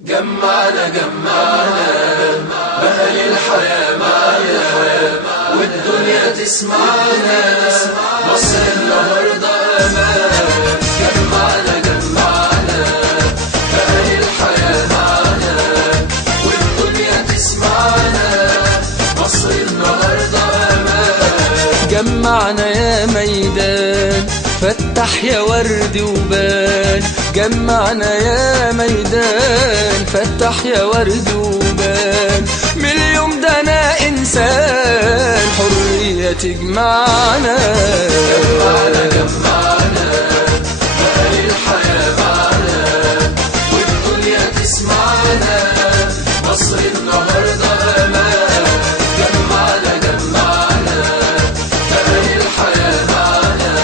جمعنا بأهل الحياة معنا والدنيا تسمعنا، مصر النهاردة أمان. جمعنا بأهل الحياة معنا والدنيا تسمعنا، مصر النهاردة أمان. جمعنا يا ميدان فتح يا ورد وبان، جمعنا يا ميدان فتح يا ورد وبان. من اليوم ده انا انسان حرية تجمعنا. جمعنا بأهل الحياة معنا والدنيا تسمعنا، مصر النهاردة أمان. جمعنا بأهل الحياة معنا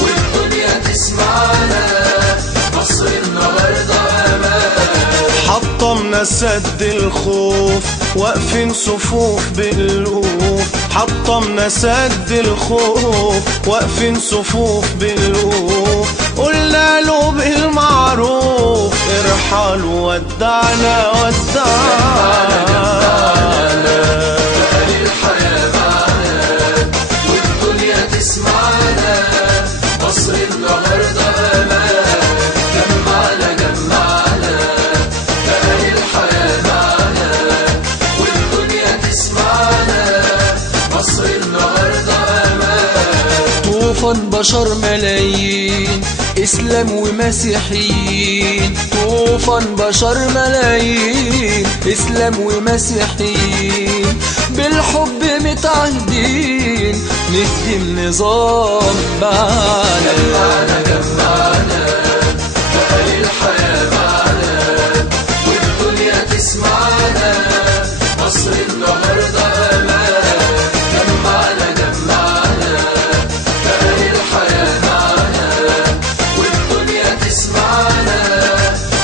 والدنيا تسمعنا، مصر النهاردة أمان. حطمنا سد الخوف واقفين صفوف بالألوف، حطمنا سد الخوف واقفين صفوف بالألوف. قلنا له بالمعروف ارحل ودعنا ودعنا. بأهل الحياة معنا والدنيا تسمعنا، مصر النهاردة أمان. جمعنا بأهل الحياة معنا والدنيا تسمعنا، مصر النهاردة أمان. طوفان بشر ملايين إسلام ومسيحيين، طوفان بشر ملايين إسلام ومسيحيين، بالحب متعهدين نهدم نظام معنا. جمعنا بأهل الحياة معنا والدنيا تسمعنا، مصر النهاردة أمان. جمعنا بأهل الحياة معنا والدنيا تسمعنا،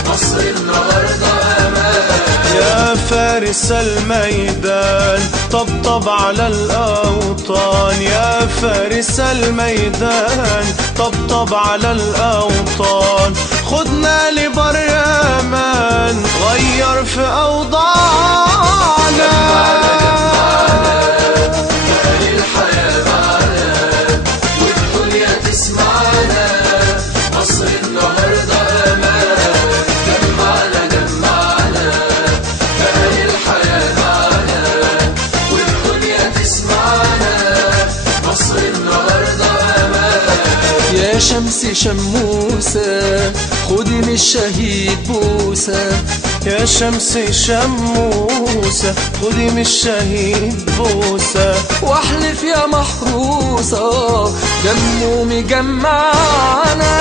مصر النهاردة أمان. يا فارس الميدان طبطب على الأوطان، يا فارس الميدان طبطب على الأوطان. خدنا لبر أمان غير في أوضاعنا. بأهل الحياة معنا والدنيا تسمعنا، مصر النهاردة أمان. جمعنا بأهل الحياة معنا والدنيا تسمعنا، مصر النهاردة أمان. يا شمس شموسة خدي من الشهيد بوسة، يا شمس شموسة خدي من الشهيد بوسة. واحلف يا محروسة دمه مجمعنا.